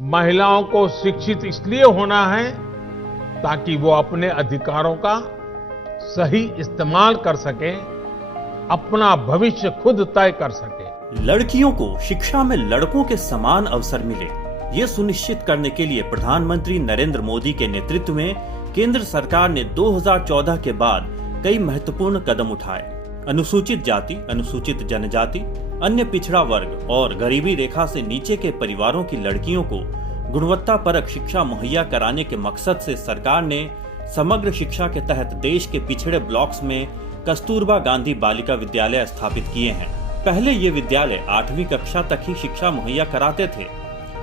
महिलाओं को शिक्षित इसलिए होना है ताकि वो अपने अधिकारों का सही इस्तेमाल कर सके, अपना भविष्य खुद तय कर सके। लड़कियों को शिक्षा में लड़कों के समान अवसर मिले, ये सुनिश्चित करने के लिए प्रधानमंत्री नरेंद्र मोदी के नेतृत्व में केंद्र सरकार ने 2014 के बाद कई महत्वपूर्ण कदम उठाए। अनुसूचित जाति, अनुसूचित जनजाति, अन्य पिछड़ा वर्ग और गरीबी रेखा से नीचे के परिवारों की लड़कियों को गुणवत्तापरक शिक्षा मुहैया कराने के मकसद से सरकार ने समग्र शिक्षा के तहत देश के पिछड़े ब्लॉक्स में कस्तूरबा गांधी बालिका विद्यालय स्थापित किए हैं। पहले ये विद्यालय 8वीं कक्षा तक ही शिक्षा मुहैया कराते थे,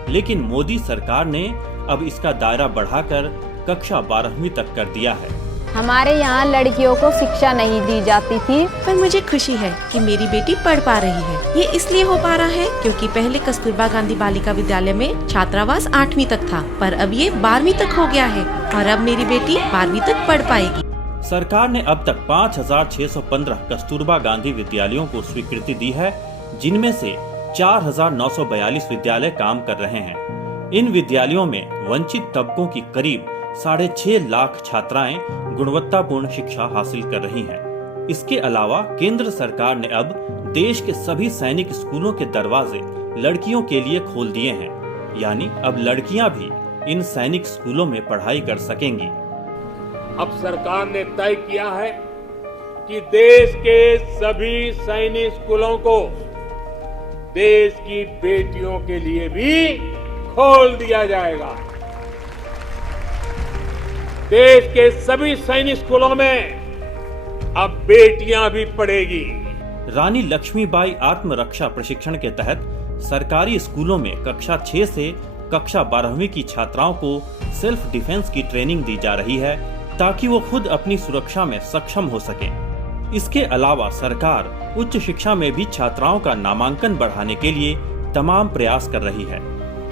लेकिन मोदी सरकार ने अब इसका दायरा बढ़ाकर कक्षा 12वीं तक कर दिया है। हमारे यहाँ लड़कियों को शिक्षा नहीं दी जाती थी, पर मुझे खुशी है कि मेरी बेटी पढ़ पा रही है। ये इसलिए हो पा रहा है क्योंकि पहले कस्तूरबा गांधी बालिका विद्यालय में छात्रावास 8वीं तक था, पर अब ये 12वीं तक हो गया है और अब मेरी बेटी 12वीं तक पढ़ पाएगी। सरकार ने अब तक 5,615 कस्तूरबा गांधी विद्यालयों को स्वीकृति दी है, जिनमें से 4,942 विद्यालय काम कर रहे हैं। इन विद्यालयों में वंचित तबकों की करीब 6.5 लाख छात्राएं गुणवत्तापूर्ण शिक्षा हासिल कर रही हैं। इसके अलावा केंद्र सरकार ने अब देश के सभी सैनिक स्कूलों के दरवाजे लड़कियों के लिए खोल दिए हैं, यानी अब लड़कियां भी इन सैनिक स्कूलों में पढ़ाई कर सकेंगी। अब सरकार ने तय किया है कि देश के सभी सैनिक स्कूलों को देश की बेटियों के लिए भी खोल दिया जाएगा। देश के सभी सैनिक स्कूलों में अब बेटियां भी पढ़ेगी। रानी लक्ष्मीबाई आत्मरक्षा प्रशिक्षण के तहत सरकारी स्कूलों में कक्षा 6 से कक्षा 12वीं की छात्राओं को सेल्फ डिफेंस की ट्रेनिंग दी जा रही है, ताकि वो खुद अपनी सुरक्षा में सक्षम हो सकें। इसके अलावा सरकार उच्च शिक्षा में भी छात्राओं का नामांकन बढ़ाने के लिए तमाम प्रयास कर रही है।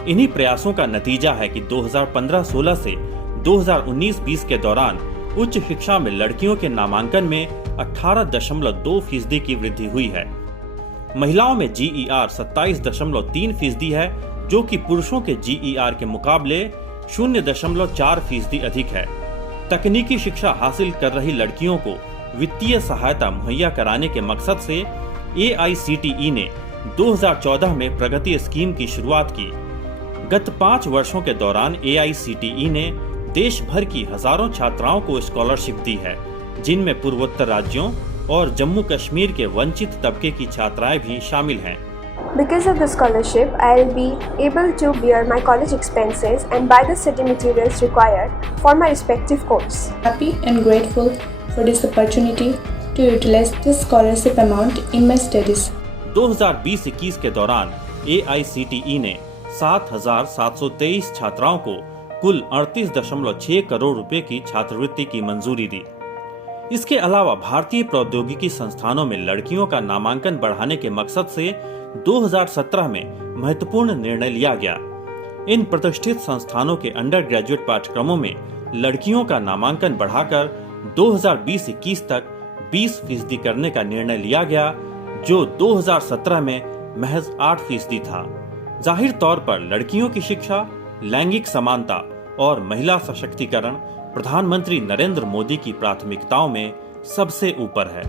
इन्हीं प्रयासों का नतीजा है कि 2015-16 से 2019-20 के दौरान उच्च शिक्षा में लड़कियों के नामांकन में 18.2% की वृद्धि हुई है। महिलाओं में GER 27.3% है, जो कि पुरुषों के GER के मुकाबले 0.4% अधिक है। तकनीकी शिक्षा हासिल कर रही लड़कियों को वित्तीय सहायता मुहैया कराने के मकसद से AICTE ने 2014 में प्रगति स्कीम की शुरुआत की। गत 5 वर्षों के दौरान AICTE ने देश भर की हजारों छात्राओं को स्कॉलरशिप दी है, जिनमें पूर्वोत्तर राज्यों और जम्मू कश्मीर के वंचित तबके की छात्राएं भी शामिल हैं। Because of the scholarship, I'll be able to bear my college expenses and buy the study materials required for my respective course. Happy and grateful for this opportunity to utilize this scholarship amount in my studies. 2020-21 के दौरान AICTE ने 7,723 छात्राओं को कुल 38.6 करोड़ रुपए की छात्रवृत्ति की मंजूरी दी। इसके अलावा भारतीय प्रौद्योगिकी संस्थानों में लड़कियों का नामांकन बढ़ाने के मकसद से 2017 में महत्वपूर्ण निर्णय लिया गया। इन प्रतिष्ठित संस्थानों के अंडर ग्रेजुएट पाठ्यक्रमों में लड़कियों का नामांकन बढ़ाकर 2020-21 तक 20% करने का निर्णय लिया गया, जो 2017 में महज 8% था। जाहिर तौर पर लड़कियों की शिक्षा, लैंगिक समानता और महिला सशक्तिकरण प्रधानमंत्री नरेंद्र मोदी की प्राथमिकताओं में सबसे ऊपर है।